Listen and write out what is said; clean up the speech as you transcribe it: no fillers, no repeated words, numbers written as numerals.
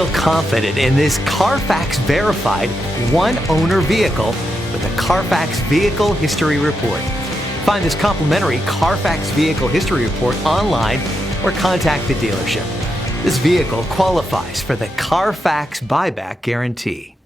Feel confident in this Carfax verified one-owner vehicle with a Carfax Vehicle History Report. Find this complimentary Carfax Vehicle History Report online or contact the dealership. This vehicle qualifies for the Carfax Buyback Guarantee.